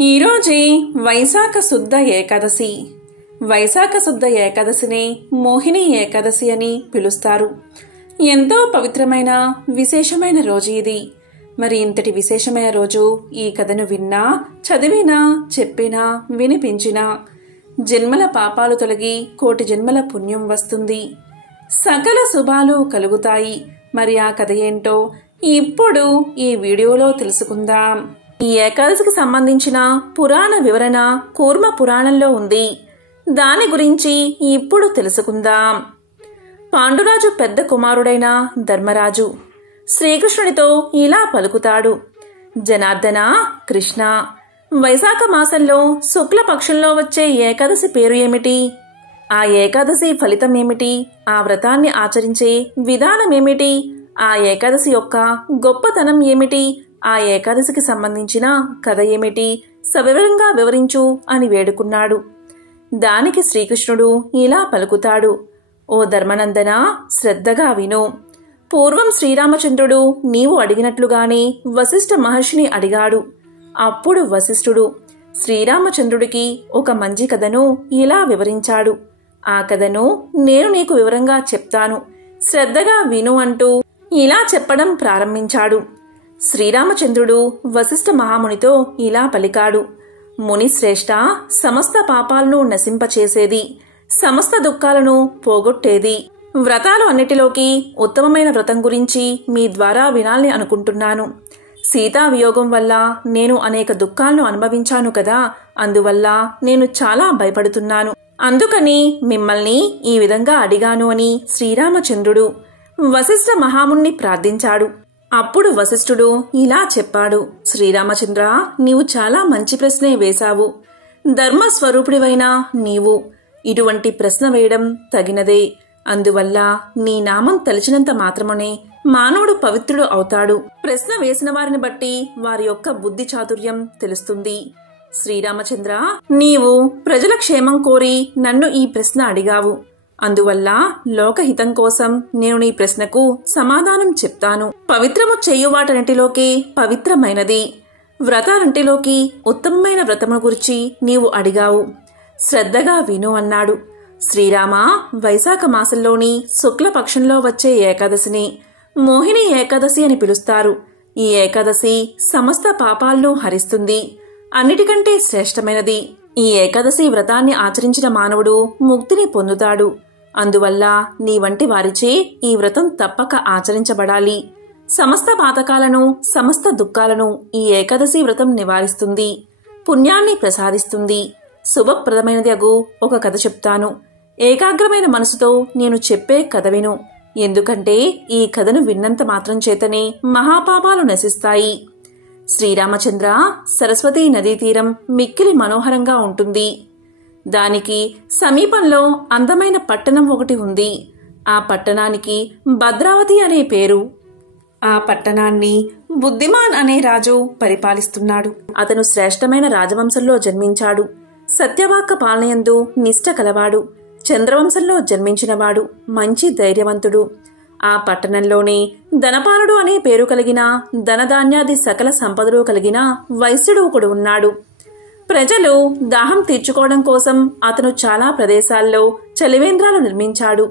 ఈరోజే వైశాఖ శుద్ధ ఏకాదశి. వైశాఖ శుద్ధ ఏకాదశిని మోహిని ఏకాదశి అని పిలుస్తారు. ఎంతో పవిత్రమైన విశేషమైన రోజు ఇది. మరి ఇంతటి విశేషమైన రోజు ఈ కథను విన్నా, చదివినా, చెప్పినా, వినిపించినా జన్మల పాపాలు తొలగి కోటి జన్మల పుణ్యం వస్తుంది, సకల శుభాలు కలుగుతాయి. మరి ఆ కథ ఏంటో ఇప్పుడు ఈ వీడియోలో తెలుసుకుందాం. ఈ ఏకాదశికి సంబంధించిన పురాణ వివరణ కూర్మ పురాణంలో ఉంది. దాని గురించి ఇప్పుడు తెలుసుకుందాం. పాండురాజు పెద్ద కుమారుడైన ధర్మరాజు శ్రీకృష్ణుడితో ఇలా పలుకుతాడు. జనార్దన, కృష్ణ, వైశాఖ మాసంలో శుక్లపక్షంలో వచ్చే ఏకాదశి పేరు ఏమిటి? ఆ ఏకాదశి ఫలితం ఏమిటి? ఆ వ్రతాన్ని ఆచరించే విధానమేమిటి? ఆ ఏకాదశి యొక్క గొప్పతనం ఏమిటి? ఆ ఏకాదశికి సంబంధించిన కథ ఏమిటి? సవివరంగా వివరించు అని వేడుకున్నాడు. దానికి శ్రీకృష్ణుడు ఇలా పలుకుతాడు. ఓ ధర్మనందన, శ్రద్ధగా విను. పూర్వం శ్రీరామచంద్రుడు నీవు అడిగినట్లుగానే వశిష్ఠ మహర్షిని అడిగాడు. అప్పుడు వశిష్ఠుడు శ్రీరామచంద్రుడికి ఒక మంచి కథను ఇలా వివరించాడు. ఆ కథను నేను నీకు వివరంగా చెప్తాను, శ్రద్ధగా విను అంటూ ఇలా చెప్పడం ప్రారంభించాడు. శ్రీరామచంద్రుడు వశిష్ఠ మహామునితో ఇలా పలికాడు. ముని శ్రేష్ఠ, సమస్త పాపాలను నశింపచేసేది, సమస్త దుఃఖాలను పోగొట్టేది వ్రతాలు అన్నిటిలోకి ఉత్తమమైన వ్రతం గురించి మీ ద్వారా వినాలని అనుకుంటున్నాను. సీతా వియోగం వల్ల నేను అనేక దుఃఖాలను అనుభవించాను కదా, అందువల్ల నేను చాలా భయపడుతున్నాను. అందుకని మిమ్మల్ని ఈ విధంగా అడిగాను అని శ్రీరామచంద్రుడు వశిష్ఠ మహాముని ప్రార్థించాడు. అప్పుడు వశిష్ఠుడు ఇలా చెప్పాడు. శ్రీరామచంద్ర, నీవు చాలా మంచి ప్రశ్నే వేశావు. ధర్మస్వరూపుడివైన నీవు ఇటువంటి ప్రశ్న వేయడం తగినదే. అందువల్ల నీ నామం తలిచినంత మాత్రమునే మానవుడు పవిత్రుడు అవుతాడు. ప్రశ్న వేసిన వారిని బట్టి వారి యొక్క బుద్ధి చాతుర్యం తెలుస్తుంది. శ్రీరామచంద్ర, నీవు ప్రజల క్షేమం కోరి నన్ను ఈ ప్రశ్న అడిగావు. అందువల్ల లోకహితం కోసం నేను నీ ప్రశ్నకు సమాధానం చెప్తాను. పవిత్రము చేయువాటన్నిటిలోకి పవిత్రమైనది, వ్రతాలంటిలోకి ఉత్తమమైన వ్రతమును గురించి నీవు అడిగావు. శ్రద్ధగా విను అన్నాడు. శ్రీరామ, వైశాఖ మాసంలోని శుక్లపక్షంలో వచ్చే ఏకాదశిని మోహిని ఏకాదశి అని పిలుస్తారు. ఈ ఏకాదశి సమస్త పాపాలను హరిస్తుంది, అన్నిటికంటే శ్రేష్టమైనది. ఈ ఏకాదశి వ్రతాన్ని ఆచరించిన మానవుడు ముక్తిని పొందుతాడు. అందువల్ల నీ వంటి వారిచే ఈ వ్రతం తప్పక ఆచరించబడాలి. సమస్త పాతకాలను, సమస్త దుఃఖాలను ఈ ఏకాదశి వ్రతం నివారిస్తుంది, పుణ్యాన్ని ప్రసాదిస్తుంది. శుభప్రదమైనది అగు ఒక కథ చెప్తాను. ఏకాగ్రమైన మనసుతో నేను చెప్పే కథ విను. ఎందుకంటే ఈ కథను విన్నంత మాత్రం చేతనే మహాపాపాలు నశిస్తాయి. శ్రీరామచంద్ర, సరస్వతీ నదీ తీరం మిక్కిలి మనోహరంగా ఉంటుంది. దానికి సమీపంలో అందమైన పట్టణం ఒకటి ఉంది. ఆ పట్టణానికి భద్రావతి అనే పేరు. ఆ పట్టణాన్ని బుద్ధిమాన్ అనే రాజు పరిపాలిస్తున్నాడు. అతను శ్రేష్టమైన రాజవంశంలో జన్మించాడు. సత్యవాక్క పాలనయందు నిష్ఠ కలవాడు. చంద్రవంశంలో జన్మించినవాడు. మంచి ధైర్యవంతుడు. ఆ పట్టణంలోనే ధనపాలుడు అనే పేరు కలిగిన, ధనధాన్యాది సకల సంపదలు కలిగిన వైశ్యుడు ఒకడు ఉన్నాడు. ప్రజలు దాహం తీర్చుకోవడం కోసం అతను చాలా ప్రదేశాల్లో చలివేంద్రాలు నిర్మించాడు.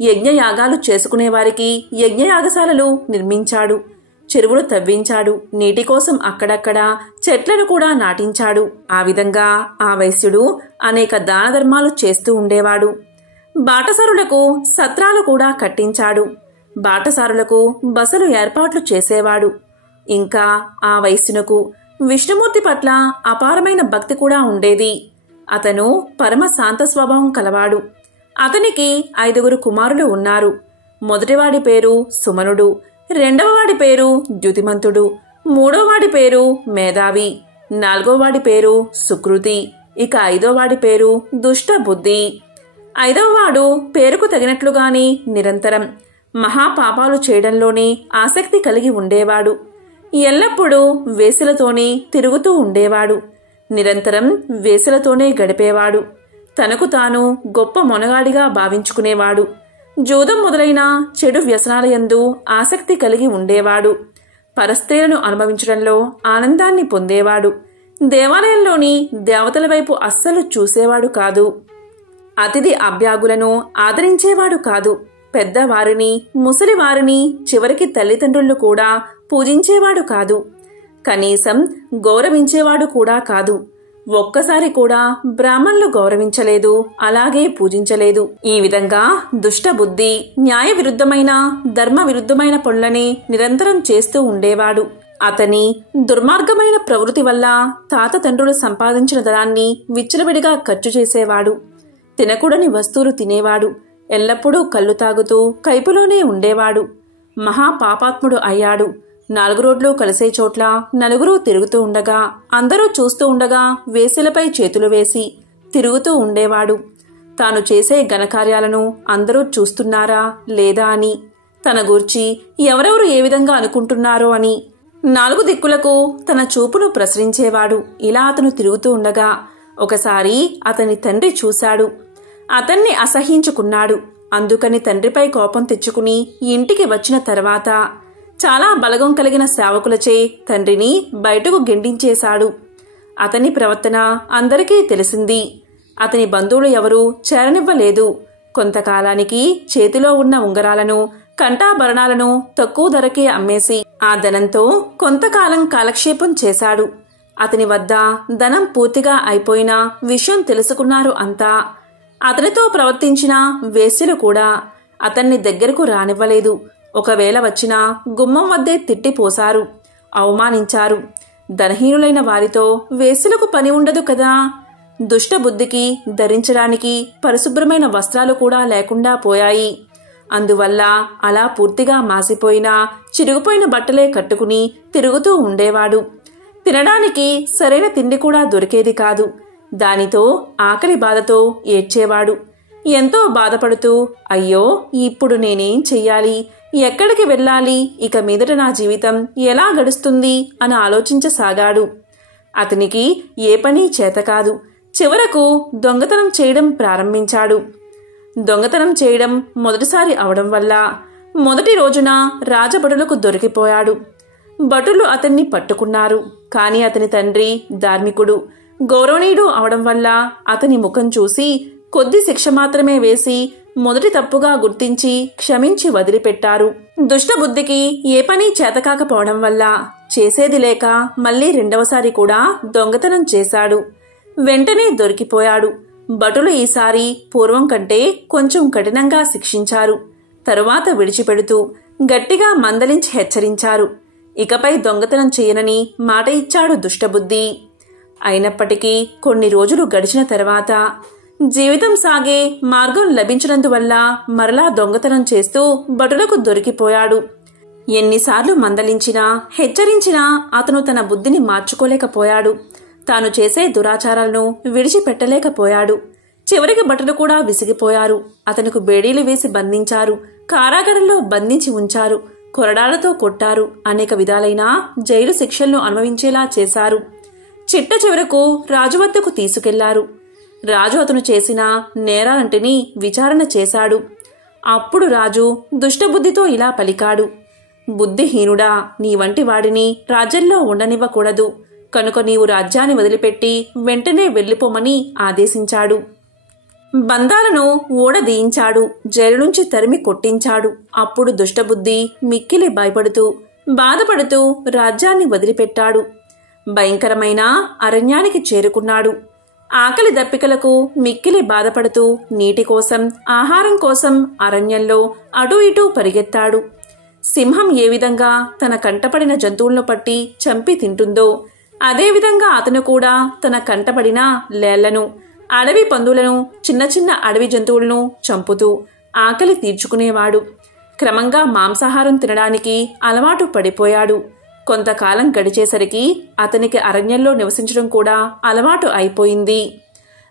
యజ్ఞయాగాలు చేసుకునేవారికి యజ్ఞయాగశాలలు నిర్మించాడు. చెరువులు తవ్వించాడు. నీటి కోసం అక్కడక్కడ చెట్లను కూడా నాటించాడు. ఆ విధంగా ఆ వైశ్యుడు అనేక దాన ధర్మాలు చేస్తూ ఉండేవాడు. బాటసారులకు సత్రాలు కూడా కట్టించాడు. బాటసారులకు బసలు ఏర్పాట్లు చేసేవాడు. ఇంకా ఆ వైశ్యునకు విష్ణుమూర్తి పట్ల అపారమైన భక్తి కూడా ఉండేది. అతను పరమ శాంత స్వభావం కలవాడు. అతనికి 5 కుమారులు ఉన్నారు. మొదటివాడి పేరు సుమనుడు, రెండవవాడి పేరు ద్యుతిమంతుడు, మూడోవాడి పేరు మేధావి, నాలుగోవాడి పేరు సుకృతి, ఇక 5వవాడి పేరు దుష్టబుద్ధి. 5వవాడు పేరుకు తగినట్లుగానే నిరంతరం మహాపాపాలు చేయడంలోనే ఆసక్తి కలిగి ఉండేవాడు. ఎల్లప్పుడూ వేశ్యలతోనే తిరుగుతూ ఉండేవాడు. నిరంతరం వేశ్యలతోనే గడిపేవాడు. తనకు తాను గొప్ప మొనగాడిగా భావించుకునేవాడు. జూదం మొదలైన చెడు వ్యసనాలయందు ఆసక్తి కలిగి ఉండేవాడు. పరస్త్రీలను అనుభవించడంలో ఆనందాన్ని పొందేవాడు. దేవాలయంలోని దేవతల వైపు అస్సలు చూసేవాడు కాదు. అతిథి అభ్యాగులను ఆదరించేవాడు కాదు. పెద్దవారిని, ముసలివారిని, చివరికి తల్లిదండ్రులు కూడా పూజించేవాడు కాదు. కనీసం గౌరవించేవాడు కూడా కాదు. ఒక్కసారి కూడా బ్రాహ్మణులు గౌరవించలేదు, అలాగే పూజించలేదు. ఈ విధంగా దుష్టబుద్ధి, న్యాయ విరుద్ధమైన, ధర్మ విరుద్ధమైన పనులని నిరంతరం చేస్తూ ఉండేవాడు. అతని దుర్మార్గమైన ప్రవృత్తి వల్ల తాత తండ్రులు సంపాదించిన ధనాన్ని విచ్చలవిడిగా ఖర్చు చేసేవాడు. తినకూడని వస్తువులు తినేవాడు. ఎల్లప్పుడూ కళ్ళు తాగుతూ కైపులోనే ఉండేవాడు. మహాపాపాత్ముడు అయ్యాడు. 4 రోడ్లు కలిసే చోట్ల నలుగురు తిరుగుతూ ఉండగా, అందరూ చూస్తూ ఉండగా వేశ్యలపై చేతులు వేసి తిరుగుతూ ఉండేవాడు. తాను చేసే ఘనకార్యాలను అందరూ చూస్తున్నారా లేదా అని, తన గూర్చి ఎవరెవరు ఏ విధంగా అనుకుంటున్నారో అని 4 దిక్కులకు తన చూపును ప్రసరించేవాడు. ఇలా అతను తిరుగుతూ ఉండగా ఒకసారి అతని తండ్రి చూశాడు. అతన్ని అసహ్యించుకున్నాడు. అందుకని తండ్రిపై కోపం తెచ్చుకుని ఇంటికి వచ్చిన తర్వాత చాలా బలగం కలిగిన సేవకులచే తండ్రిని బయటకు గెంటించేశాడు. అతని ప్రవర్తన అందరికీ తెలిసింది. అతని బంధువులు ఎవరూ చేరనివ్వలేదు. కొంతకాలానికి చేతిలో ఉన్న ఉంగరాలను, కంఠాభరణాలను తక్కువ ధరకే అమ్మేసి ఆ ధనంతో కొంతకాలం కాలక్షేపం చేశాడు. అతని వద్ద ధనం పూర్తిగా అయిపోయిన విషయం తెలుసుకున్నారు అంతా. అతనితో ప్రవర్తించిన వేశ్యలు కూడా అతన్ని దగ్గరకు రానివ్వలేదు. ఒకవేళ వచ్చినా గుమ్మం వద్దే తిట్టిపోశారు, అవమానించారు. ధనహీనులైన వారితో వేశ్యలకు పని ఉండదు కదా. దుష్టబుద్ధికి ధరించడానికి పరిశుభ్రమైన వస్త్రాలు కూడా లేకుండా పోయాయి. అందువల్ల అలా పూర్తిగా మాసిపోయిన, చిరిగిపోయిన బట్టలే కట్టుకుని తిరుగుతూ ఉండేవాడు. తినడానికి సరైన తిండి కూడా దొరికేది కాదు. దానితో ఆకలి బాధతో ఏడ్చేవాడు. ఎంతో బాధపడుతూ, అయ్యో ఇప్పుడు నేనేం చెయ్యాలి, ఎక్కడికి వెళ్ళాలి, ఇక మీదట నా జీవితం ఎలా గడుస్తుంది అని ఆలోచించసాగాడు. అతనికి ఏ పని చేతకాదు. చివరకు దొంగతనం చేయడం ప్రారంభించాడు. దొంగతనం చేయడం మొదటిసారి అవడం వల్ల మొదటి రోజున రాజభటులకు దొరికిపోయాడు. భటులు అతన్ని పట్టుకున్నారు. కాని అతని తండ్రి ధార్మికుడు, గౌరవనీయుడు అవడం వల్ల అతని ముఖం చూసి కొద్ది శిక్ష మాత్రమే వేసి మొదటి తప్పుగా గుర్తించి క్షమించి వదిలిపెట్టారు. దుష్టబుద్ధికి ఏ పని చేతకాకపోవడం వల్ల చేసేది లేక మళ్లీ రెండవసారి కూడా దొంగతనం చేశాడు. వెంటనే దొరికిపోయాడు. భటులు ఈసారి పూర్వం కంటే కొంచెం కఠినంగా శిక్షించారు. తరువాత విడిచిపెడుతూ గట్టిగా మందలించి హెచ్చరించారు. ఇకపై దొంగతనం చేయనని మాట ఇచ్చాడు దుష్టబుద్ధి. అయినప్పటికీ కొన్ని రోజులు గడిచిన తర్వాత జీవితం సాగే మార్గం లభించినందువల్ల మరలా దొంగతనం చేస్తూ భటులకు దొరికిపోయాడు. ఎన్నిసార్లు మందలించినా, హెచ్చరించినా అతను తన బుద్ధిని మార్చుకోలేకపోయాడు. తాను చేసే దురాచారాలను విడిచిపెట్టలేకపోయాడు. చివరికి భటులు కూడా విసిగిపోయారు. అతనికి బేడీలు వేసి బంధించారు. కారాగారంలో బంధించి ఉంచారు. కొరడాలతో కొట్టారు. అనేక విధాలైన జైలు శిక్షలను అనుభవించేలా చేశారు. చిట్ట చివరకు రాజు వద్దకు తీసుకెళ్లారు. రాజు అతను చేసిన నేరాలంటిని విచారణ చేశాడు. అప్పుడు రాజు దుష్టబుద్ధితో ఇలా పలికాడు. బుద్ధిహీనుడా, నీ వంటి వాడిని రాజ్యంలో ఉండనివ్వకూడదు. కనుక నీవు రాజ్యాన్ని వదిలిపెట్టి వెంటనే వెళ్లిపోమని ఆదేశించాడు. బంధాలను ఊడదీయించాడు. జైలు నుంచి తరిమి కొట్టించాడు. అప్పుడు దుష్టబుద్ధి మిక్కిలి భయపడుతూ, బాధపడుతూ రాజ్యాన్ని వదిలిపెట్టాడు. భయంకరమైన అరణ్యానికి చేరుకున్నాడు. ఆకలి దప్పికలకు మిక్కిలి బాధపడుతూ నీటి కోసం, ఆహారం కోసం అరణ్యంలో అటూ ఇటూ పరిగెత్తాడు. సింహం ఏ విధంగా తన కంటపడిన జంతువులను పట్టి చంపి తింటుందో అదేవిధంగా అతను కూడా తన కంటపడిన లేళ్లను, అడవి పందులను, చిన్న చిన్న అడవి జంతువులను చంపుతూ ఆకలి తీర్చుకునేవాడు. క్రమంగా మాంసాహారం తినడానికి అలవాటు పడిపోయాడు. కొంతకాలం గడిచేసరికి అతనికి అరణ్యంలో నివసించడం కూడా అలవాటు అయిపోయింది.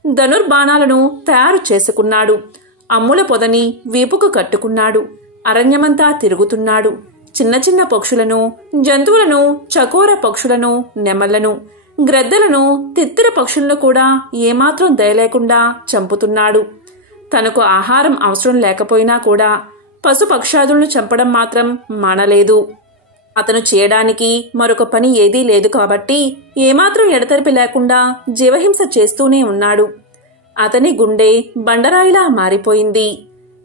ధనుర్బాణాలను తయారు చేసుకున్నాడు. అమ్ముల పొదని వీపుకు కట్టుకున్నాడు. అరణ్యమంతా తిరుగుతున్నాడు. చిన్న చిన్న పక్షులను, జంతువులను, చకోర పక్షులను, నెమళ్లను, గ్రద్దలను, తిత్తిర పక్షులను కూడా ఏమాత్రం దయలేకుండా చంపుతున్నాడు. తనకు ఆహారం అవసరం లేకపోయినా కూడా పశుపక్షాదులను చంపడం మాత్రం మానలేదు. అతను చేయడానికి మరొక పని ఏదీ లేదు కాబట్టి ఏమాత్రం ఎడతెరిపి లేకుండా జీవహింస చేస్తూనే ఉన్నాడు. అతని గుండె బండరాయిలా మారిపోయింది.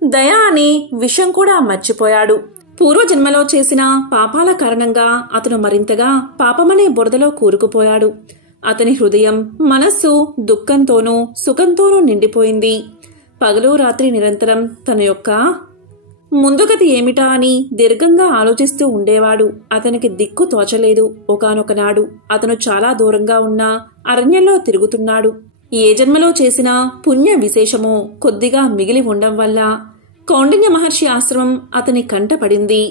దయ అని విషయం కూడా మర్చిపోయాడు. పూర్వజన్మలో చేసిన పాపాల కారణంగా అతను మరింతగా పాపమనే బురదలో కూరుకుపోయాడు. అతని హృదయం, మనస్సు దుఃఖంతోనూ సుఖంతోనూ నిండిపోయింది. పగలు రాత్రి నిరంతరం తన యొక్క ముందుగతి ఏమిటా అని దీర్ఘంగా ఆలోచిస్తూ ఉండేవాడు. అతనికి దిక్కు తోచలేదు. ఒకానొకనాడు అతను చాలా దూరంగా ఉన్న అరణ్యంలో తిరుగుతున్నాడు. ఏ జన్మలో చేసిన పుణ్య విశేషమో కొద్దిగా మిగిలి ఉండడం వల్ల కౌండిన్య మహర్షి ఆశ్రమం అతని కంటపడింది.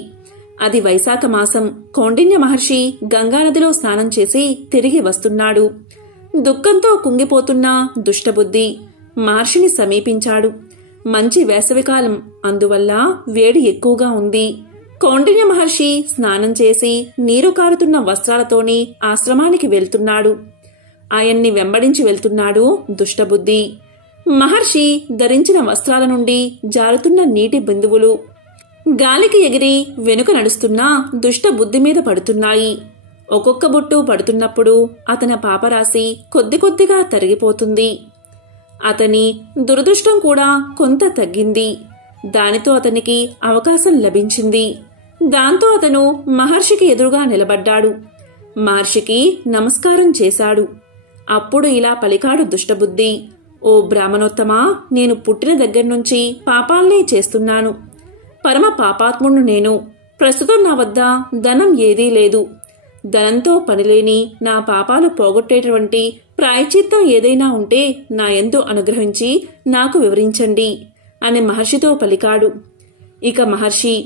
అది వైశాఖ మాసం. కౌండిన్య మహర్షి గంగానదిలో స్నానం చేసి తిరిగి వస్తున్నాడు. దుఃఖంతో కుంగిపోతున్న దుష్టబుద్ధి మహర్షిని సమీపించాడు. మంచి వేసవికాలం, అందువల్ల వేడి ఎక్కువగా ఉంది. కౌండిన్య మహర్షి స్నానం చేసి నీరు కారుతున్న వస్త్రాలతోని ఆశ్రమానికి వెళ్తున్నాడు. ఆయన్ని వెంబడించి వెళ్తున్నాడు దుష్టబుద్ధి. మహర్షి ధరించిన వస్త్రాల నుండి జారుతున్న నీటి బిందువులు గాలికి ఎగిరి వెనుక నడుస్తున్న దుష్టబుద్ధి మీద పడుతున్నాయి. ఒక్కొక్క బొట్టు పడుతున్నప్పుడు అతని పాపరాశి కొద్ది కొద్దిగా తరిగిపోతుంది. అతని దురదృష్టం కూడా కొంత తగ్గింది. దానితో అతనికి అవకాశం లభించింది. దాంతో అతను మహర్షికి ఎదురుగా నిలబడ్డాడు. మహర్షికి నమస్కారం చేశాడు. అప్పుడు ఇలా పలికాడు దుష్టబుద్ధి. ఓ బ్రాహ్మణోత్తమా, నేను పుట్టిన దగ్గర్నుంచి పాపాల్నే చేస్తున్నాను. పరమ పాపాత్ముణ్ణి నేను. ప్రస్తుతం నా వద్ద ధనం ఏదీ లేదు. ధనంతో పనిలేని నా పాపాలు పోగొట్టేటువంటి ప్రాయశ్చిత్తం ఏదైనా ఉంటే నా యందు అనుగ్రహించి నాకు వివరించండి అని మహర్షితో పలికాడు. ఇక మహర్షి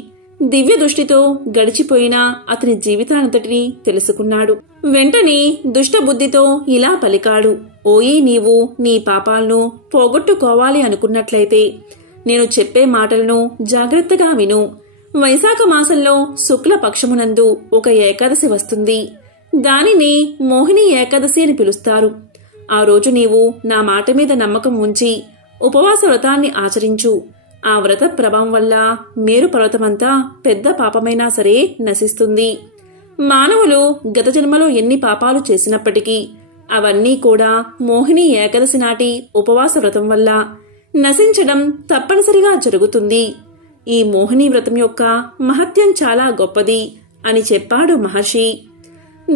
దివ్య దృష్టితో గడిచిపోయిన అతని జీవితానంతటినీ తెలుసుకున్నాడు. వెంటనే దుష్టబుద్ధితో ఇలా పలికాడు. ఓయి, నీవు నీ పాపాలను పోగొట్టుకోవాలి అనుకున్నట్లయితే నేను చెప్పే మాటలను జాగ్రత్తగా విను. వైశాఖ మాసంలో శుక్ల పక్షమునందు ఒక ఏకాదశి వస్తుంది. దానిని మోహిని ఏకాదశి అని పిలుస్తారు. ఆ రోజు నీవు నా మాట మీద నమ్మకం ఉంచి ఉపవాస వ్రతాన్ని ఆచరించు. ఆ వ్రత ప్రభావం వల్ల మేరు పర్వతమంతా పెద్ద పాపమైనా సరే నశిస్తుంది. మానవులు గత జన్మలో ఎన్ని పాపాలు చేసినప్పటికీ అవన్నీ కూడా మోహిని ఏకాదశి నాటి ఉపవాస వ్రతం వల్ల నశించడం తప్పనిసరిగా జరుగుతుంది. ఈ మోహిని వ్రతం యొక్క మహత్యం చాలా గొప్పది అని చెప్పాడు మహర్షి.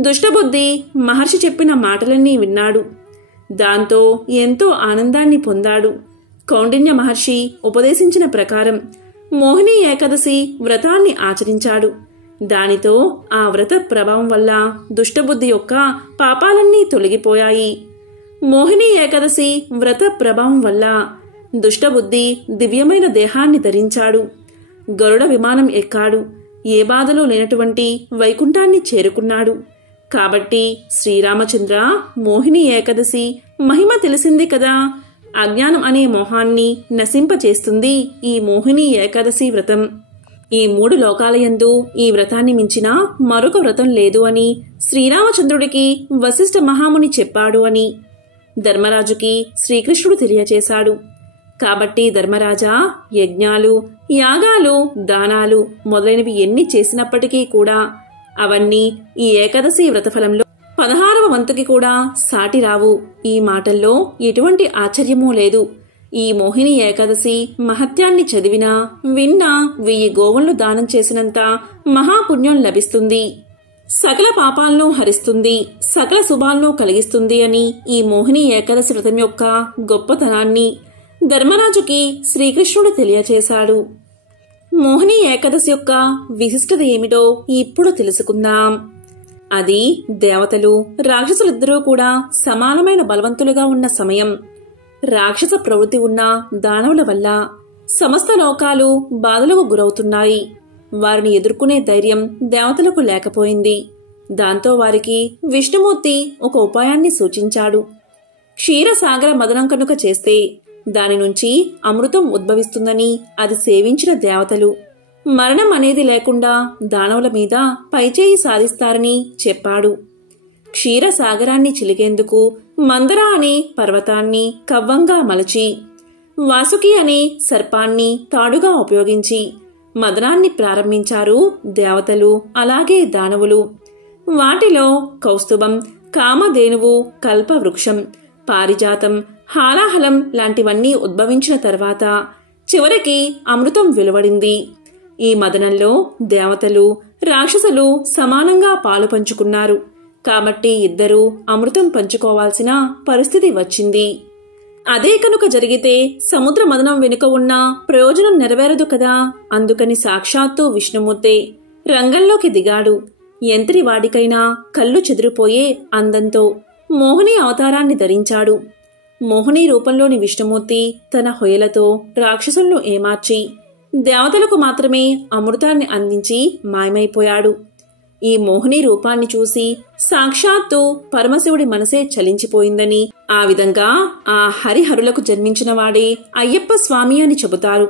దుష్టబుద్ధి మహర్షి చెప్పిన మాటలన్నీ విన్నాడు. దాంతో ఎంతో ఆనందాన్ని పొందాడు. కౌండిన్య మహర్షి ఉపదేశించిన ప్రకారం మోహిని ఏకాదశి వ్రతాన్ని ఆచరించాడు. దానితో ఆ వ్రత ప్రభావం వల్ల దుష్టబుద్ధి యొక్క పాపాలన్నీ తొలగిపోయాయి. మోహిని ఏకాదశి వ్రత ప్రభావం వల్ల దుష్టబుద్ధి దివ్యమైన దేహాన్ని ధరించాడు. గరుడ విమానం ఎక్కాడు. ఏ బాధలు లేనటువంటి వైకుంఠాన్ని చేరుకున్నాడు. కాబట్టి శ్రీరామచంద్ర, మోహిని ఏకాదశి మహిమ తెలిసింది కదా. అజ్ఞానం అనే మోహాన్ని నశింపచేస్తుంది ఈ మోహిని ఏకాదశి వ్రతం. ఈ 3 లోకాలయందు ఈ వ్రతాన్ని మించిన మరొక వ్రతం లేదు అని శ్రీరామచంద్రుడికి వశిష్ఠ మహాముని చెప్పాడు అని ధర్మరాజుకి శ్రీకృష్ణుడు తెలియచేశాడు. కాబట్టి ధర్మరాజా, యజ్ఞాలు, యాగాలు, దానాలు మొదలైనవి ఎన్ని చేసినప్పటికీ కూడా అవన్నీ ఈ ఏకాదశి వ్రతఫలంలో 16వ వంతుకి కూడా సాటి రావు. ఈ మాటల్లో ఎటువంటి ఆశ్చర్యమూ లేదు. ఈ మోహిని ఏకాదశి మహత్యాన్ని చదివినా విన్నా 1000 గోవులను దానం చేసినంత మహాపుణ్యం లభిస్తుంది. సకల పాపాలను హరిస్తుంది, సకల శుభాలను కలిగిస్తుంది అని ఈ మోహిని ఏకాదశి వ్రతం యొక్క గొప్పతనాన్ని ధర్మరాజుకి శ్రీకృష్ణుడు తెలియచేశాడు. మోహిని ఏకాదశి యొక్క విశిష్టత ఏమిటో ఇప్పుడు తెలుసుకుందాం. అది దేవతలు, రాక్షసులిద్దరూ కూడా సమానమైన బలవంతులుగా ఉన్న సమయం. రాక్షస ప్రవృత్తి ఉన్న దానవుల వల్ల సమస్త లోకాలు బాధలకు గురవుతున్నాయి. వారిని ఎదుర్కొనే ధైర్యం దేవతలకు లేకపోయింది. దాంతో వారికి విష్ణుమూర్తి ఒక ఉపాయాన్ని సూచించాడు. క్షీరసాగర మదనం కనుక చేస్తే దాని నుంచి అమృతం ఉద్భవిస్తుందని అది సేవించిన దేవతలు మరణం అనేది లేకుండా దానవుల మీద పైచేయి సాధిస్తారని చెప్పాడు. క్షీరసాగరాన్ని చిలికేందుకు మందర అనే పర్వతాన్ని కవ్వంగా మలచి, వాసుకి అనే సర్పాన్ని తాడుగా ఉపయోగించి మదనాన్ని ప్రారంభించారు దేవతలు, అలాగే దానవులు. వాటిలో కౌస్తుభం, కామధేనువు, కల్పవృక్షం, పారిజాతం, హాలాహలం లాంటివన్నీ ఉద్భవించిన తర్వాత చివరికి అమృతం వెలువడింది. ఈ మదనంలో దేవతలు, రాక్షసులు సమానంగా పాలు పంచుకున్నారు. కాబట్టి ఇద్దరూ అమృతం పంచుకోవాల్సిన పరిస్థితి వచ్చింది. అదే కనుక జరిగితే సముద్ర మదనం వెనుక ఉన్న ప్రయోజనం నెరవేరదు కదా. అందుకని సాక్షాత్తు విష్ణుమూర్తే రంగంలోకి దిగాడు. ఎంతటి వాడికైనా కళ్ళు చెదిరిపోయే అందంతో మోహిని అవతారాన్ని ధరించాడు. మోహిని రూపంలోని విష్ణుమూర్తి తన హొయలతో రాక్షసులను ఏమార్చి దేవతలకు మాత్రమే అమృతాన్ని అందించి మాయమైపోయాడు. ఈ మోహిని రూపాన్ని చూసి సాక్షాత్తు పరమశివుడి మనసే చలించిపోయిందని, ఆ విధంగా ఆ హరిహరులకు జన్మించిన వాడే అయ్యప్ప స్వామి అని చెబుతారు.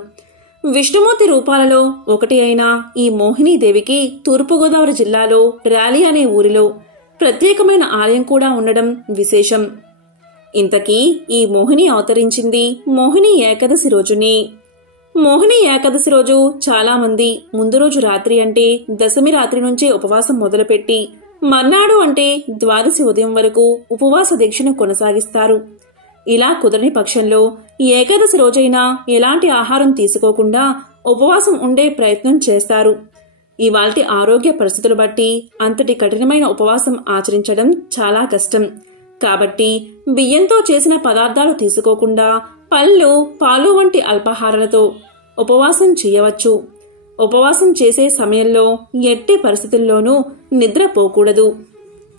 విష్ణుమూర్తి రూపాలలో ఒకటి అయిన ఈ మోహినీదేవికి తూర్పుగోదావరి జిల్లాలో ర్యాలీ అనే ఊరిలో ప్రత్యేకమైన ఆలయం కూడా ఉండడం విశేషం. ఇంతకీ ఈ మోహిని అవతరించింది మోహిని ఏకాదశి రోజునే. మోహిని ఏకాదశి రోజు చాలా మంది ముందు రోజు రాత్రి అంటే దశమి రాత్రి నుంచే ఉపవాసం మొదలుపెట్టి మర్నాడు అంటే ద్వాదశి ఉదయం వరకు ఉపవాస దీక్షను కొనసాగిస్తారు. ఇలా కుదరని పక్షంలో ఏకాదశి రోజైనా ఎలాంటి ఆహారం తీసుకోకుండా ఉపవాసం ఉండే ప్రయత్నం చేస్తారు. ఇవాల్టి ఆరోగ్య పరిస్థితులు బట్టి అంతటి కఠినమైన ఉపవాసం ఆచరించడం చాలా కష్టం. కాబట్టి బియ్యంతో చేసిన పదార్థాలు తీసుకోకుండా పళ్ళు, పాలు వంటి అల్పాహారాలతో ఉపవాసం చేయవచ్చు. ఉపవాసం చేసే సమయంలో ఎట్టి పరిస్థితుల్లోనూ నిద్రపోకూడదు.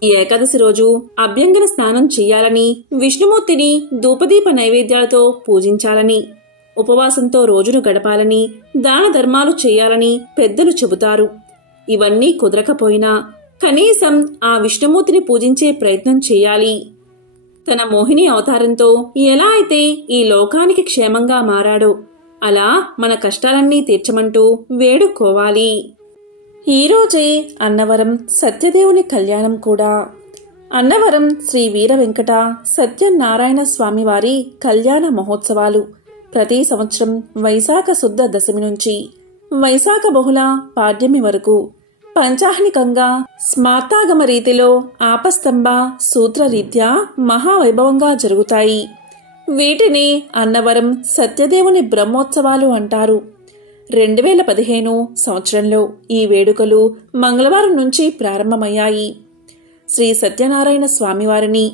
ఈ ఏకాదశి రోజు అభ్యంగన స్నానం చెయ్యాలని, విష్ణుమూర్తిని ధూపదీప నైవేద్యాలతో పూజించాలని, ఉపవాసంతో రోజును గడపాలని, దాన ధర్మాలు చేయాలని పెద్దలు చెబుతారు. ఇవన్నీ కుదరకపోయినా కనీసం ఆ విష్ణుమూర్తిని పూజించే ప్రయత్నం చేయాలి. తన మోహిని అవతారంతో ఎలా అయితే ఈ లోకానికి క్షేమంగా మారాడో అలా మన కష్టాలన్నీ తీర్చమంటూ వేడుకోవాలి. ఈరోజే అన్నవరం సత్యదేవుని కళ్యాణం కూడా. అన్నవరం శ్రీ వీర వెంకట సత్యనారాయణ స్వామివారి కళ్యాణ మహోత్సవాలు ప్రతి సంవత్సరం వైశాఖ శుద్ధ దశమి నుంచి వైశాఖ బహుళ పాడ్యమి వరకు పంచాహ్నికంగా స్మార్తాగమ రీతిలో ఆపస్తంభ సూత్రరీత్యా మహావైభవంగా జరుగుతాయి. వీటిని అన్నవరం సత్యదేవుని బ్రహ్మోత్సవాలు అంటారు. 2015 సంవత్సరంలో ఈ వేడుకలు మంగళవారం నుంచి ప్రారంభమయ్యాయి. శ్రీ సత్యనారాయణ స్వామివారిని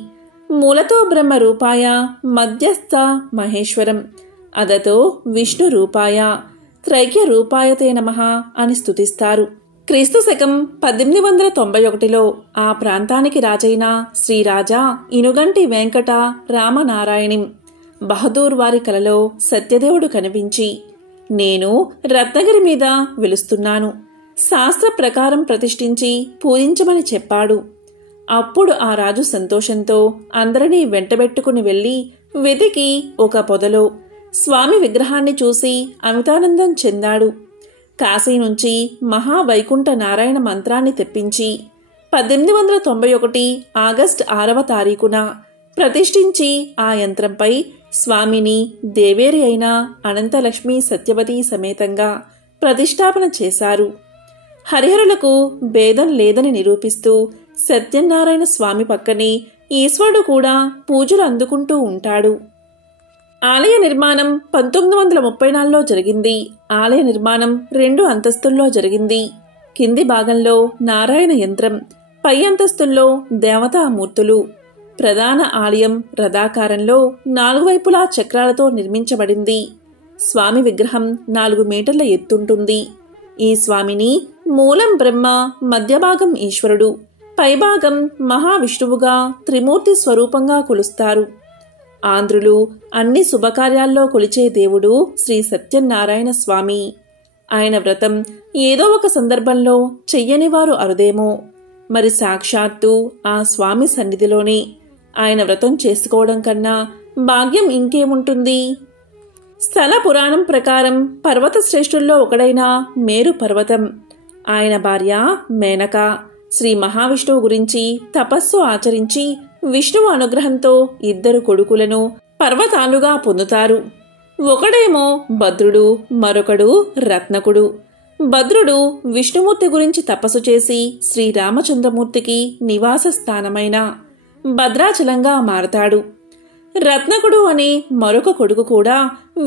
మూలతో బ్రహ్మ రూపాయ మధ్యస్థ మహేశ్వరం అదతో విష్ణు రూపాయ త్రైక్య రూపాయతే నమః అని స్తుతిస్తారు. క్రీస్తు శకం 1891లో ఆ ప్రాంతానికి రాజైన శ్రీరాజా ఇనుగంటి వెంకట రామనారాయణి బహదూర్ వారి కలలో సత్యదేవుడు కనిపించి, నేను రత్నగిరి మీద వెలుస్తున్నాను, శాస్త్ర ప్రకారం ప్రతిష్ఠించి పూజించమని చెప్పాడు. అప్పుడు ఆ రాజు సంతోషంతో అందరినీ వెంటబెట్టుకుని వెళ్లి వెతికి ఒక పొదలో స్వామి విగ్రహాన్ని చూసి అమితానందం చెందాడు. కాశీ నుంచి మహావైకుంఠ నారాయణ మంత్రాన్ని తెప్పించి 1891 ఆగస్టు 6వ తారీఖున ప్రతిష్ఠించి ఆ యంత్రంపై స్వామిని దేవేరి అయిన అనంతలక్ష్మి సత్యవతి సమేతంగా ప్రతిష్టాపన చేశారు. హరిహరులకు భేదం లేదని నిరూపిస్తూ సత్యనారాయణ స్వామి పక్కనే ఈశ్వరుడు కూడా పూజలు అందుకుంటూ ఉంటాడు. ఆలయ నిర్మాణం 1934లో జరిగింది. ఆలయ నిర్మాణం 2 అంతస్తుల్లో జరిగింది. కింది భాగంలో నారాయణ యంత్రం, పై అంతస్తుల్లో దేవతామూర్తులు. ప్రధాన ఆలయం రథాకారంలో 4 వైపులా చక్రాలతో నిర్మించబడింది. స్వామి విగ్రహం 4 మీటర్ల ఎత్తుంటుంది. ఈ స్వామిని మూలం బ్రహ్మ, మధ్యభాగం ఈశ్వరుడు, పైభాగం మహావిష్ణువుగా త్రిమూర్తి స్వరూపంగా కొలుస్తారు. ఆంధ్రులు అన్ని శుభకార్యాల్లో కొలిచే దేవుడు శ్రీ సత్యనారాయణ స్వామి. ఆయన వ్రతం ఏదో ఒక సందర్భంలో చెయ్యని వారు అరుదేమో. మరి సాక్షాత్తు ఆ స్వామి సన్నిధిలోనే ఆయన వ్రతం చేసుకోవడం కన్నా భాగ్యం ఇంకేముంటుంది? స్థల పురాణం ప్రకారం పర్వత శ్రేష్ఠుల్లో ఒకడైన మేరు పర్వతం, ఆయన భార్య మేనక శ్రీ మహావిష్ణువు గురించి తపస్సు ఆచరించి విష్ణువు అనుగ్రహంతో 2 కొడుకులను పర్వతాలుగా పొందుతారు. ఒకడేమో భద్రుడు, మరొకడు రత్నకుడు. భద్రుడు విష్ణుమూర్తి గురించి తపస్సు చేసి శ్రీరామచంద్రమూర్తికి నివాస స్థానమైన భద్రాచలంగా మారతాడు. రత్నకుడు అనే మరొక కొడుకు కూడా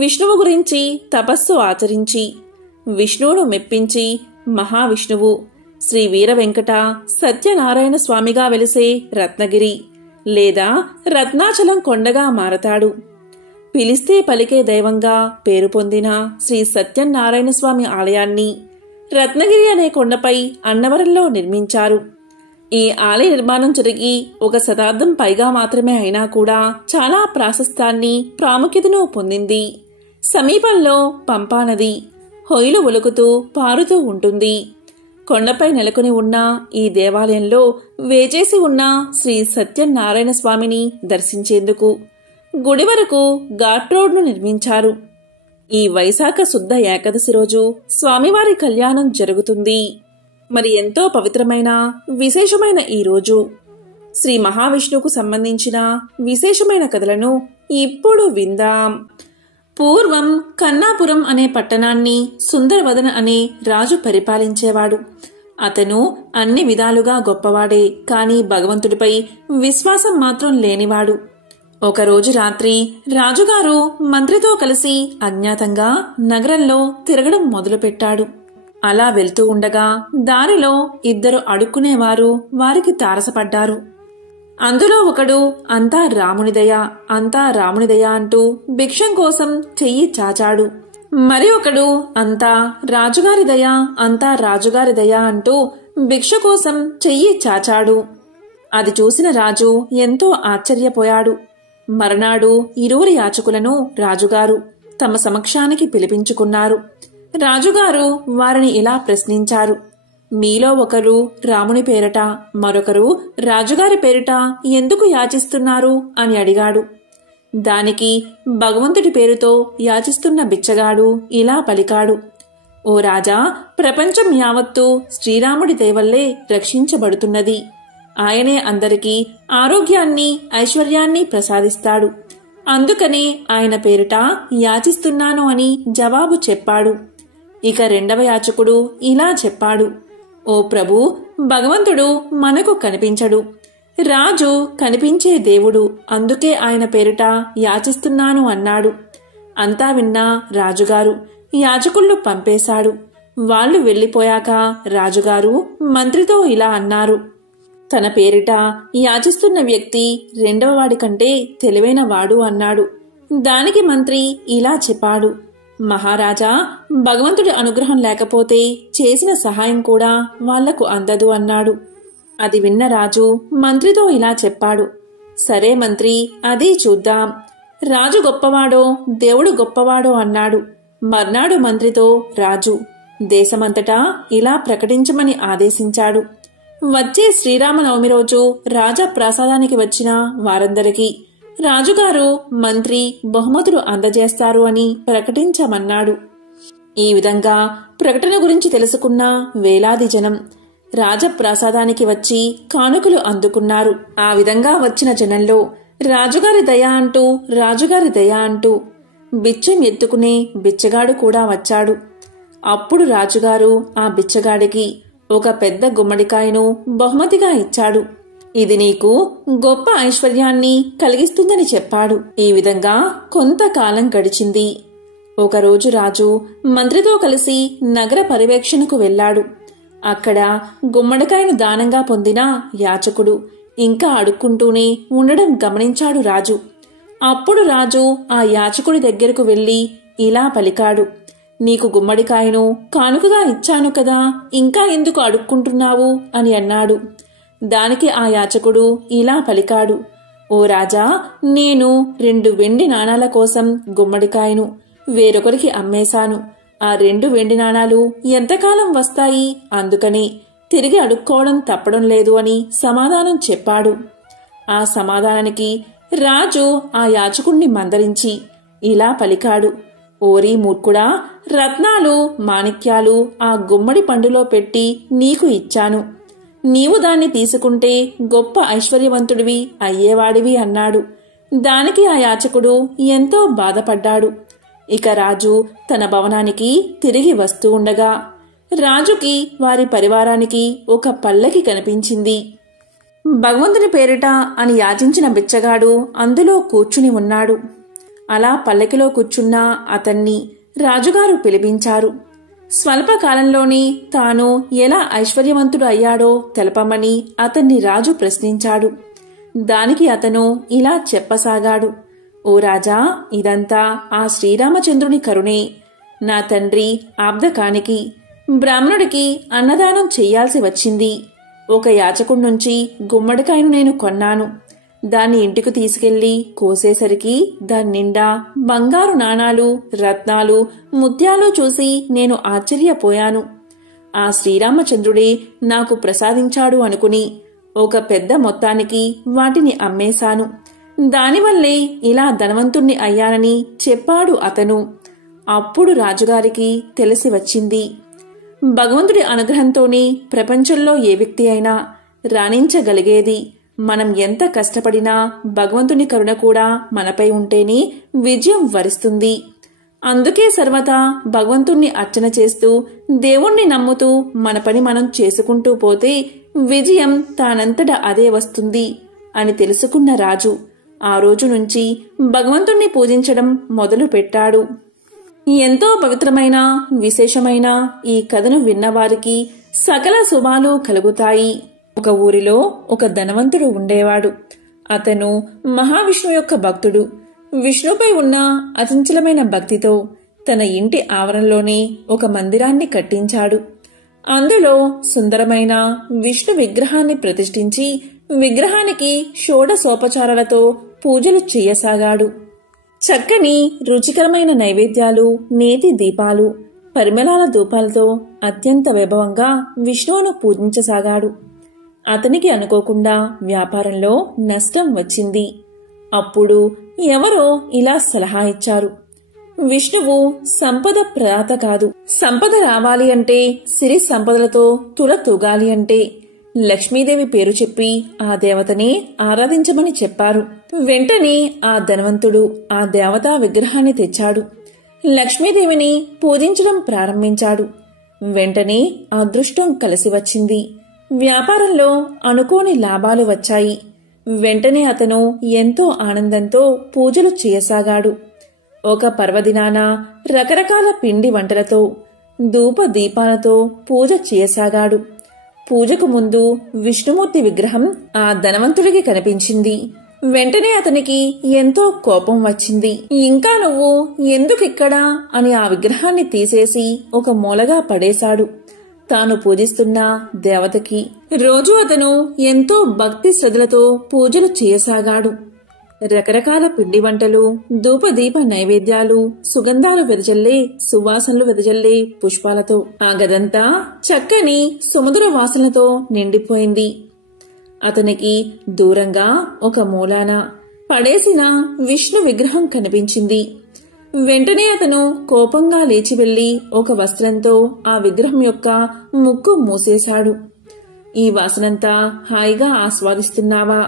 విష్ణువు గురించి తపస్సు ఆచరించి విష్ణువును మెప్పించి మహావిష్ణువు శ్రీ వీర వెంకట సత్యనారాయణ స్వామిగా వెలిసే రత్నగిరి లేదా రత్నాచలం కొండగా మారతాడు. పిలిస్తే పలికే దైవంగా పేరు పొందిన శ్రీ సత్యనారాయణ స్వామి ఆలయాన్ని రత్నగిరి అనే కొండపై అన్నవరంలో నిర్మించారు. ఈ ఆలయ నిర్మాణం జరిగి 1 శతాబ్దం పైగా మాత్రమే అయినా కూడా చాలా ప్రాశస్తాన్ని ప్రాముఖ్యతను పొందింది. సమీపంలో పంపానది హొయలు ఒలుకుతూ పారుతూ ఉంటుంది. కొండపై నెలకొని ఉన్న ఈ దేవాలయంలో వేచేసి ఉన్న శ్రీ సత్యనారాయణ స్వామిని దర్శించేందుకు గుడి వరకు ఘాట్ రోడ్ను నిర్మించారు. ఈ వైశాఖ శుద్ధ ఏకాదశి రోజు స్వామివారి కళ్యాణం జరుగుతుంది. మరి ఎంతో పవిత్రమైన విశేషమైన ఈ రోజు శ్రీ మహావిష్ణువుకు సంబంధించిన విశేషమైన కథలను ఇప్పుడు విందాం. పూర్వం కన్నాపురం అనే పట్టణాన్ని సుందరవదన అనే రాజు పరిపాలించేవాడు. అతను అన్ని విధాలుగా గొప్పవాడే, కాని భగవంతుడిపై విశ్వాసం మాత్రం లేనివాడు. ఒకరోజు రాత్రి రాజుగారు మంత్రితో కలిసి అజ్ఞాతంగా నగరంలో తిరగడం మొదలుపెట్టాడు. అలా వెళ్తూ ఉండగా దారిలో 2 అడుక్కునేవారు వారికి తారసపడ్డారు. అందులో ఒకడు అంతా రామునిదయా, అంతా రామునిదయా అంటూ భిక్షం కోసం చెయ్యి చాచాడు. మరి ఒకడు అంతా రాజుగారిదయా, అంతా రాజుగారిదయా అంటూ భిక్ష కోసం చెయ్యి చాచాడు. అది చూసిన రాజు ఎంతో ఆశ్చర్యపోయాడు. మర్నాడు 2 యాచకులను రాజుగారు తమ సమక్షానికి పిలిపించుకున్నారు. రాజుగారు వారిని ఇలా ప్రశ్నించారు. మీలో ఒకరు రాముని పేరట, మరొకరు రాజుగారి పేరిట ఎందుకు యాచిస్తున్నారు అని అడిగాడు. దానికి భగవంతుడి పేరుతో యాచిస్తున్న బిచ్చగాడు ఇలా పలికాడు. ఓ రాజా, ప్రపంచం యావత్తూ శ్రీరాముడి దయవల్లే రక్షించబడుతున్నది. ఆయనే అందరికీ ఆరోగ్యాన్ని, ఐశ్వర్యాన్ని ప్రసాదిస్తాడు. అందుకనే ఆయన పేరిట యాచిస్తున్నాను అని జవాబు చెప్పాడు. ఇక 2వ యాచకుడు ఇలా చెప్పాడు. ఓ ప్రభు, భగవంతుడు మనకు కనిపించడు. రాజు కనిపించే దేవుడు, అందుకే ఆయన పేరిట యాచిస్తున్నాను అన్నాడు. అంతా విన్నా రాజుగారు యాచకుళ్ళు పంపేశాడు. వాళ్లు వెళ్లిపోయాక రాజుగారు మంత్రితో ఇలా అన్నారు. తన పేరిట యాచిస్తున్న వ్యక్తి 2వ వాడి కంటే తెలివైన వాడు అన్నాడు. దానికి మంత్రి ఇలా చెప్పాడు. మహారాజా, భగవంతుడి అనుగ్రహం లేకపోతే చేసిన సహాయం కూడా వాళ్లకు అందదు అన్నాడు. అది విన్న రాజు మంత్రితో ఇలా చెప్పాడు. సరే మంత్రి, అదే చూద్దాం. రాజు గొప్పవాడో దేవుడు గొప్పవాడో అన్నాడు. మర్నాడు మంత్రితో రాజు దేశమంతటా ఇలా ప్రకటించమని ఆదేశించాడు. వచ్చే శ్రీరామనవమి రోజు రాజప్రాసాదానికి వచ్చిన వారందరికీ రాజుగారు మంత్రి బహుమతులు అందజేస్తారు అని ప్రకటించమన్నాడు. ఈ విధంగా ప్రకటన గురించి తెలుసుకున్న వేలాది జనం రాజప్రాసాదానికి వచ్చి కానుకలు అందుకున్నారు. ఆ విధంగా వచ్చిన జనంలో రాజుగారి దయ అంటూ, రాజుగారి దయ అంటూ బిచ్చం ఎత్తుకునే బిచ్చగాడు కూడా వచ్చాడు. అప్పుడు రాజుగారు ఆ బిచ్చగాడికి ఒక పెద్ద గుమ్మడికాయను బహుమతిగా ఇచ్చాడు. ఇది నీకు గొప్ప ఐశ్వర్యాన్ని కలిగిస్తుందని చెప్పాడు. ఈ విధంగా కొంతకాలం గడిచింది. ఒకరోజు రాజు మంత్రితో కలిసి నగర పర్యవేక్షణకు వెళ్లాడు. అక్కడ గుమ్మడికాయను దానంగా పొందిన యాచకుడు ఇంకా అడుక్కుంటూనే ఉండడం గమనించాడు రాజు. అప్పుడు రాజు ఆ యాచకుడి దగ్గరకు వెళ్లి ఇలా పలికాడు. నీకు గుమ్మడికాయను కానుకగా ఇచ్చాను కదా, ఇంకా ఎందుకు అడుక్కుంటున్నావు అని అన్నాడు. దానికి ఆ యాచకుడు ఇలా పలికాడు. ఓ రాజా, నేను 2 వెండి నాణాల కోసం గుమ్మడికాయను వేరొకరికి అమ్మేశాను. ఆ 2 వెండి నాణాలు ఎంతకాలం వస్తాయి, అందుకని తిరిగి అడుక్కోవడం తప్పడం లేదు అని సమాధానం చెప్పాడు. ఆ సమాధానానికి రాజు ఆ యాచకుణ్ణి మందరించి ఇలా పలికాడు. ఓరీ మూర్ఖుడా, రత్నాలు మాణిక్యాలు ఆ గుమ్మడి పండులో పెట్టి నీకు ఇచ్చాను. నీవు దాన్ని తీసుకుంటే గొప్ప ఐశ్వర్యవంతుడివి అయ్యేవాడివి అన్నాడు. దానికి ఆ యాచకుడు ఎంతో బాధపడ్డాడు. ఇక రాజు తన భవనానికి తిరిగి వస్తూ ఉండగా రాజుకి వారి పరివారానికి ఒక పల్లకి కనిపించింది. భగవంతుని పేరిట అని యాచించిన బిచ్చగాడు అందులో కూర్చుని ఉన్నాడు. అలా పల్లకిలో కూర్చున్న అతన్ని రాజుగారు పిలిపించారు. స్వల్పకాలంలోనే తాను ఎలా ఐశ్వర్యవంతుడు అయ్యాడో తెలపమని అతన్ని రాజు ప్రశ్నించాడు. దానికి అతను ఇలా చెప్పసాగాడు. ఓ రాజా, ఇదంతా ఆ శ్రీరామచంద్రుని కరుణే. నా తండ్రి ఆబ్దకానికి బ్రాహ్మణుడికి అన్నదానం చెయ్యాల్సి వచ్చింది. ఒక యాచకుడి నుంచి గుమ్మడికాయను నేను కొన్నాను. దాన్ని ఇంటికి తీసుకెళ్లి కోసేసరికి దాని నిండా బంగారు నాణాలు, రత్నాలు, ముత్యాలు చూసి నేను ఆశ్చర్యపోయాను. ఆ శ్రీరామచంద్రుడే నాకు ప్రసాదించాడు అనుకుని ఒక పెద్ద మొత్తానికి వాటిని అమ్మేశాను. దానివల్లే ఇలా ధనవంతుణ్ణి అయ్యానని చెప్పాడు అతను. అప్పుడు రాజుగారికి తెలిసి వచ్చింది, భగవంతుడి అనుగ్రహంతోనే ప్రపంచంలో ఏ వ్యక్తి అయినా రాణించగలిగేది. మనం ఎంత కష్టపడినా భగవంతుని కరుణ కూడా మనపై ఉంటేనే విజయం వరిస్తుంది. అందుకే సర్వదా భగవంతుణ్ణి అర్చన చేస్తూ దేవుణ్ణి నమ్ముతూ మన పని మనం చేసుకుంటూ పోతే విజయం తానంతట అదే వస్తుంది అని తెలుసుకున్న రాజు ఆ రోజు నుంచి భగవంతుణ్ణి పూజించడం మొదలు పెట్టాడు. ఎంతో పవిత్రమైన విశేషమైన ఈ కథను విన్నవారికి సకల శుభాలు కలుగుతాయి. ఒక ఊరిలో ఒక ధనవంతుడు ఉండేవాడు. అతను మహావిష్ణువు యొక్క భక్తుడు. విష్ణుపై ఉన్న అచంచలమైన భక్తితో తన ఇంటి ఆవరణలోనే ఒక మందిరాన్ని కట్టించాడు. అందులో సుందరమైన విష్ణు విగ్రహాన్ని ప్రతిష్ఠించి విగ్రహానికి షోడశోపచారాలతో పూజలు చేయసాగాడు. చక్కని రుచికరమైన నైవేద్యాలు, నేతి దీపాలు, పరిమళాల ధూపాలతో అత్యంత వైభవంగా విష్ణువును పూజించసాగాడు. అతనికి అనుకోకుండా వ్యాపారంలో నష్టం వచ్చింది. అప్పుడు ఎవరో ఇలా సలహా ఇచ్చారు, విష్ణువు సంపద ప్రదాత కాదు. సంపద రావాలి అంటే, సిరి సంపదలతో తుల తూగాలి అంటే లక్ష్మీదేవి పేరు చెప్పి ఆ దేవతనే ఆరాధించమని చెప్పారు. వెంటనే ఆ ధనవంతుడు ఆ దేవతా విగ్రహాన్ని తెచ్చాడు. లక్ష్మీదేవిని పూజించడం ప్రారంభించాడు. వెంటనే అదృష్టం కలిసి వచ్చింది. వ్యాపారంలో అనుకోని లాభాలు వచ్చాయి. వెంటనే అతను ఎంతో ఆనందంతో పూజలు చేయసాగాడు. ఒక పర్వదినాన రకరకాల పిండి వంటలతో, ధూప దీపాలతో పూజ చేయసాగాడు. పూజకు ముందు విష్ణుమూర్తి విగ్రహం ఆ ధనవంతుడికి కనిపించింది. వెంటనే అతనికి ఎంతో కోపం వచ్చింది. ఇంకా నువ్వు ఎందుకిక్కడా అని ఆ విగ్రహాన్ని తీసేసి ఒక మూలగా పడేశాడు. తాను పూజిస్తున్న దేవతకి రోజు అతను ఎంతో భక్తి శ్రద్ధలతో పూజలు చేయసాగాడు. రకరకాల పిండి వంటలు, ధూపదీప నైవేద్యాలు, సుగంధాలు వెదజల్లే, సువాసనలు వెదజల్లే పుష్పాలతో ఆ గదంతా చక్కని సుమధుర వాసనలతో నిండిపోయింది. అతనికి దూరంగా ఒక మూలాన పడేసిన విష్ణు విగ్రహం కనిపించింది. వెంటనే అతను కోపంగా లేచి వెళ్లి ఒక వస్త్రంతో ఆ విగ్రహం యొక్క ముక్కు మూసేశాడు. ఈ వాసనంతా హాయిగా ఆస్వాదిస్తున్నావా?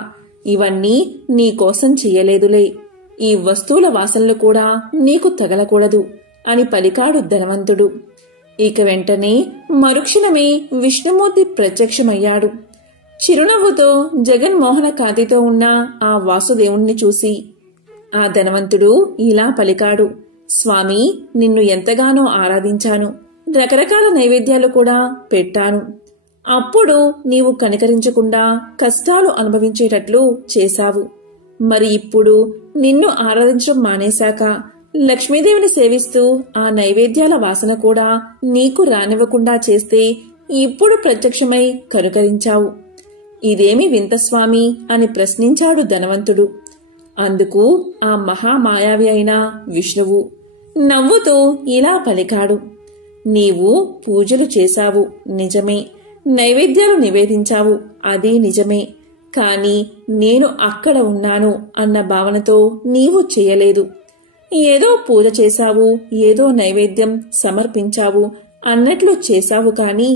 ఇవన్నీ నీకోసం చెయ్యలేదులే. ఈ వస్తువుల వాసనలు కూడా నీకు తగలకూడదు అని పలికాడు ధనవంతుడు. ఇక వెంటనే మరుక్షణమే విష్ణుమూర్తి ప్రత్యక్షమయ్యాడు. చిరునవ్వుతో జగన్మోహన కాంతితో ఉన్న ఆ వాసుదేవుణ్ణి చూసి ఆ ధనవంతుడు ఇలా పలికాడు, స్వామి, నిన్ను ఎంతగానో ఆరాధించాను. రకరకాల నైవేద్యాలు కూడా పెట్టాను. అప్పుడు నీవు కనికరించకుండా కష్టాలు అనుభవించేటట్లు చేశావు. మరి ఇప్పుడు నిన్ను ఆరాధించడం మానేశాక లక్ష్మీదేవిని సేవిస్తూ ఆ నైవేద్యాల వాసన కూడా నీకు రానివ్వకుండా చేస్తే ఇప్పుడు ప్రత్యక్షమై కనుకరించావు. ఇదేమి వింత స్వామి అని ప్రశ్నించాడు ధనవంతుడు. అందుకు ఆ మహామాయావి అయిన విష్ణువు నవ్వుతూ ఇలా పలికాడు, నీవు పూజలు చేశావు నిజమే, నైవేద్యాలు నివేదించావు అది నిజమే. కాని నేను అక్కడ ఉన్నాను అన్న భావనతో నీవు చేయలేదు. ఏదో పూజ చేశావు, ఏదో నైవేద్యం సమర్పించావు అన్నట్లు చేశావు. కాని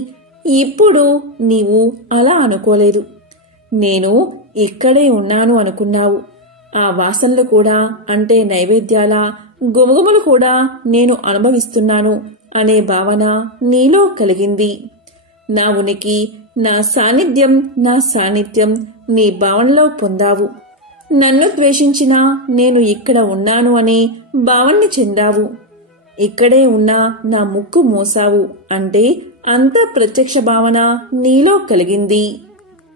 ఇప్పుడు నీవు అలా అనుకోలేదు. నేను ఇక్కడే ఉన్నాను అనుకున్నావు. ఆ వాసనలు కూడా అంటే నైవేద్యాల గుమగుమలు కూడా నేను అనుభవిస్తున్నాను అనే భావన నీలో కలిగింది. నా ఉనికి, నా సాన్నిధ్యం నీ భావనలో పొందావు. నన్ను ద్వేషించినా నేను ఇక్కడ ఉన్నాను అనే భావన్ని చెందావు. ఇక్కడే ఉన్నా నా ముక్కు మోసావు అంటే అంత ప్రత్యక్ష భావన నీలో కలిగింది.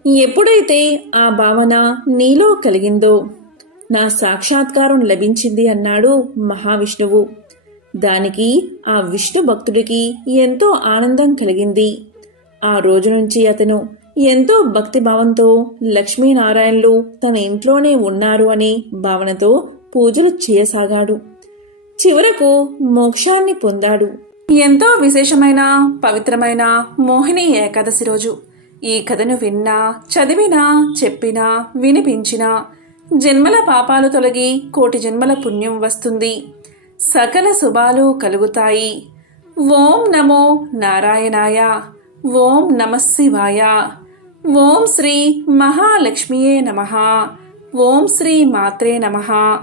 ఎప్పుడైతే ఆ భావన నీలో కలిగిందో నా సాక్షాత్కారం లభించింది అన్నాడు మహావిష్ణువు. దానికి ఆ విష్ణు భక్తుడికి ఎంతో ఆనందం కలిగింది. ఆ రోజు నుంచి అతను ఎంతో భక్తిభావంతో లక్ష్మీనారాయణులు తన ఇంట్లోనే ఉన్నారు అనే భావనతో పూజలు చేయసాగాడు. చివరకు మోక్షాన్ని పొందాడు. ఎంతో విశేషమైన పవిత్రమైన మోహిని ఏకాదశి రోజు ఈ కథను విన్నా, చదివినా, చెప్పినా, వినిపించినా జన్మల పాపాలు తొలగి కోటి జన్మల పుణ్యం వస్తుంది. సకల శుభాలు కలుగుతాయి. ఓం నమో నారాయణాయ. ఓం నమః శివాయ. ఓం శ్రీ మహాలక్ష్మియే నమః. ఓం శ్రీ మాత్రే నమః.